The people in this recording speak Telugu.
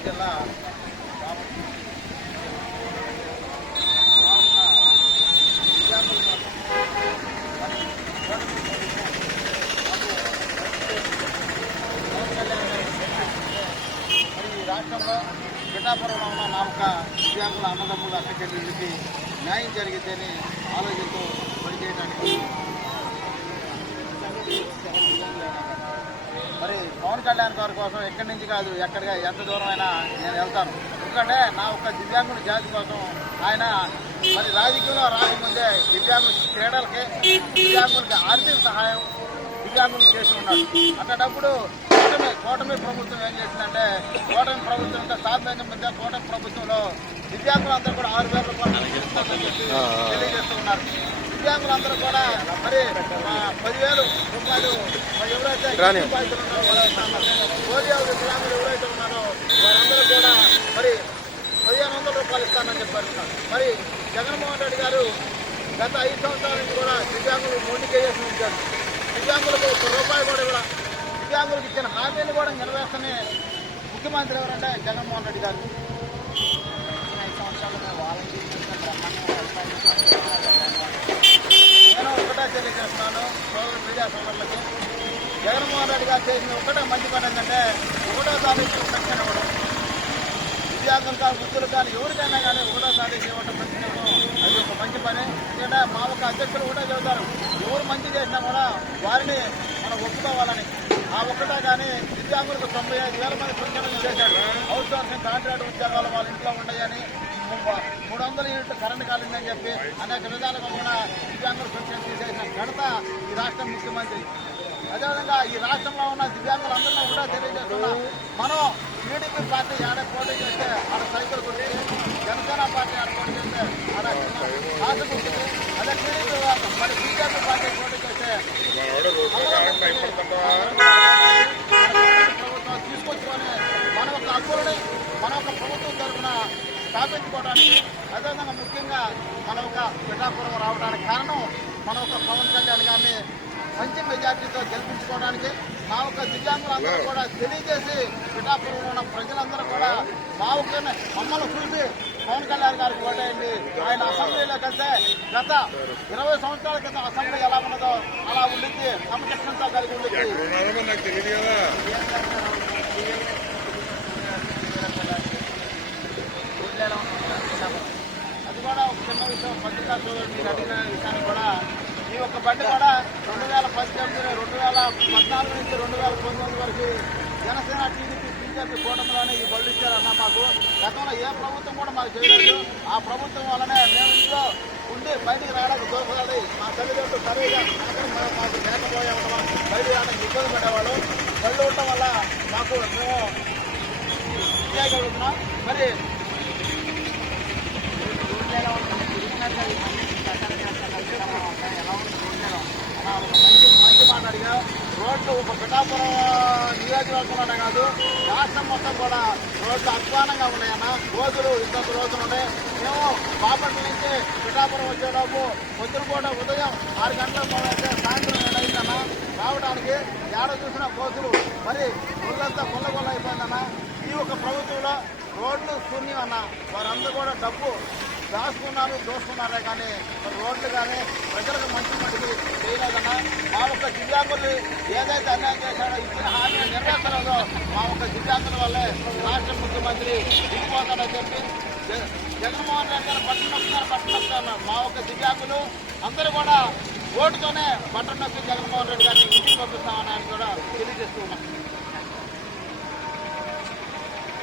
గుంటూరు జిల్లా ఈ రాష్ట్రంలో పిఠాపురంలో ఉన్న నా ఒక దివ్యాంగుల అన్నదమ్ముల అక్కచెల్లెళ్ళకి న్యాయం జరిగితేనే ఆలోచనతో పనిచేయడానికి మరి పవన్ కళ్యాణ్ గారి కోసం ఎక్కడి నుంచి కాదు ఎక్కడిగా ఎంత దూరం అయినా నేను వెళ్తాను. ఎందుకంటే నా ఒక దివ్యాంగుల జాతి కోసం ఆయన మరి రాజకీయంలో రాకముందే దివ్యాంగుల క్రీడలకి దివ్యాంగులకి ఆర్థిక సహాయం దివ్యాంగులు చేసి ఉన్నాడు. అట్లాంటప్పుడు కూటమి ప్రభుత్వం ఏం చేసిందంటే కూటమి ప్రభుత్వం సాధారణ మధ్య కూటమి ప్రభుత్వంలో దివ్యాంగులందరూ కూడా 6,000 రూపాయలు ఇస్తామని చెప్పి తెలియజేస్తూ ఉన్నారు. దివ్యాంగులందరూ కూడా మరి 10,000 రూపాయలు ఎవరైతే పోలియో దివ్యాంగులు ఎవరైతే ఉన్నారో వారందరూ కూడా మరి 1,500 రూపాయలు ఇస్తామని చెప్పారు. మరి జగన్మోహన్ రెడ్డి గారు గత 5 సంవత్సరాల నుంచి కూడా దివ్యాంగులు మొండికేసి ఉంచారు. దివ్యాంగులకు ₹1 కూడా దివ్యాంగులకు ఇచ్చిన హామీని కూడా నెరవేర్చని ముఖ్యమంత్రి ఎవరంటే జగన్మోహన్ రెడ్డి గారు. 5 సంవత్సరాలుగా నేను ఒకటే తెలియజేస్తున్నాను సోదరు మీడియా సోదరులకు. జగన్మోహన్ రెడ్డి గారు చేసిన ఒకటే మంచి పని ఏంటంటే 1వ తారీఖు పెన్షన్ ఇవ్వడం. దివ్యాంగులు కానీ వృద్ధులు కానీ ఎవరికైనా కానీ 1వ తారీఖు ఇవ్వడం పెన్షన్ ఇవ్వడం అది ఒక మంచి పని. ఎందుకంటే మా ఒక అధ్యక్షులు కూడా చెబుతారు ఎవరు మంచి చేసినా కూడా వారిని మనం ఒప్పుకోవాలని. ఆ ఒక్కటే కానీ దివ్యాంగులకు 95,000 మంది పెన్షన్లు చేశాడు. అవుట్ సోర్సింగ్ కాంట్రాక్ట్ ఉద్యోగాలు వాళ్ళ ఇంట్లో ఉన్నాయని 300 యూనిట్లు కరెంట్ కాలిందని చెప్పి అనేక విధాలుగా కూడా దివ్యాంగులు పెన్షన్ తీసేసిన ఘనత ఈ రాష్ట్ర ముఖ్యమంత్రి. అదేవిధంగా ఈ రాష్ట్రంలో ఉన్న దివ్యాంగులందరినీ కూడా తెలియజేస్తున్నా మనం టీడీపీ పార్టీ ఆడ పోటీ చేస్తే ఆడ సైకిల్ కొట్టి, జనసేన పార్టీ ఆడ పోటీ చేస్తే ఆడ ఆశ కొట్టింది. అదే టీడీపీ మరి బీజేపీ పార్టీ పోటీ చేస్తే ప్రభుత్వం తీసుకొచ్చుకొని మన ఒక హక్కులని మన ఒక ప్రభుత్వం తరఫున స్థాపించుకోవడానికి అదేవిధంగా ముఖ్యంగా మన ఒక పిఠాపురం రావడానికి కారణం మన ఒక పవన్ కళ్యాణ్ గారిని మంచి మెజార్టీతో గెలిపించుకోవడానికి మా ఒక దివ్యాంగులందరూ కూడా తెలియజేసి పిఠాపురంలో ఉన్న ప్రజలందరూ కూడా మా ఒక మమ్మల్ని చూసి పవన్ కళ్యాణ్ గారికి ఓటేయండి. ఆయన అసెంబ్లీలోకి వెళ్తే గత 20 సంవత్సరాల క్రితం అసెంబ్లీ ఎలా ఉన్నదో అలా ఉండిద్ది, క్రమశిక్షణతో కలిగి ఉండిద్ది. అది కూడా ఒక చిన్న విషయం. పత్రికా సోదరుడు మీరు అడిగిన విషయాన్ని కూడా ఈ ఒక్క బండి కూడా 2018, 2014 నుంచి 2019 వరకు జనసేన టీడీపీ బీజేపీ కూటమిలోనే ఈ బళ్ళు ఇచ్చారన్న మాకు. గతంలో ఏ ప్రభుత్వం కూడా మాకు చేయలేదు. ఆ ప్రభుత్వం వల్లనే మేము ఇంట్లో ఉండి బయటికి రావడానికి దోషాలి. మా తల్లిదండ్రులు సరిగా మాకు లేకపోయే ఉండడం బయటికి రావడానికి ఇబ్బంది పడేవాళ్ళు. బళ్ళు ఉండటం వల్ల మాకు మేము చేయగలుగుతున్నాం. మరి ఎలా ఉంటుంది మంచి మాట అడిగా. రోడ్లు ఒక పిఠాపురం నియోజకవర్గంలోనే కాదు రాష్ట్రం మొత్తం కూడా రోడ్లు అధ్వానంగా ఉన్నాయన్న. రోజులు ఇంత రోజులు ఉన్నాయి. మేము బాపట్ల నుంచి పిఠాపురం వచ్చేటప్పుడు పొద్దున ఉదయం 6 గంటలకు మొదలైతే సాయంత్రం 7 అయిందన్న. రావడానికి ఏడ చూసిన కోతులు మరి ఊళ్ళంతా కొల్ల అయిపోయిందన్న. ఈ ఒక ప్రభుత్వంలో రోడ్లు శూన్యం అన్న. వారందరూ కూడా డబ్బు దాచుకున్నారు దోసుకున్నారే కానీ రోడ్లు కానీ ప్రజలకు మంచి మటుకు చేయలేదన్నా. మా ఒక్క దివ్యాంగులు ఏదైతే అన్యాయం చేశాడో ఇచ్చిన హామీ నెరవేర్చలేదో మా ఒక్క దివ్యాంగుల వల్లే రాష్ట్ర ముఖ్యమంత్రి దిగిపోతాడని చెప్పి జగన్మోహన్ రెడ్డి గారు బట్టలు నొక్కుతున్నారు. మా ఒక్క దివ్యాంగులు అందరూ కూడా ఓటుతోనే బట్టలు నొక్కి జగన్మోహన్ రెడ్డి గారిని ఇంటికి పంపిస్తామని ఆయన కూడా తెలియజేస్తూ ఉన్నాం.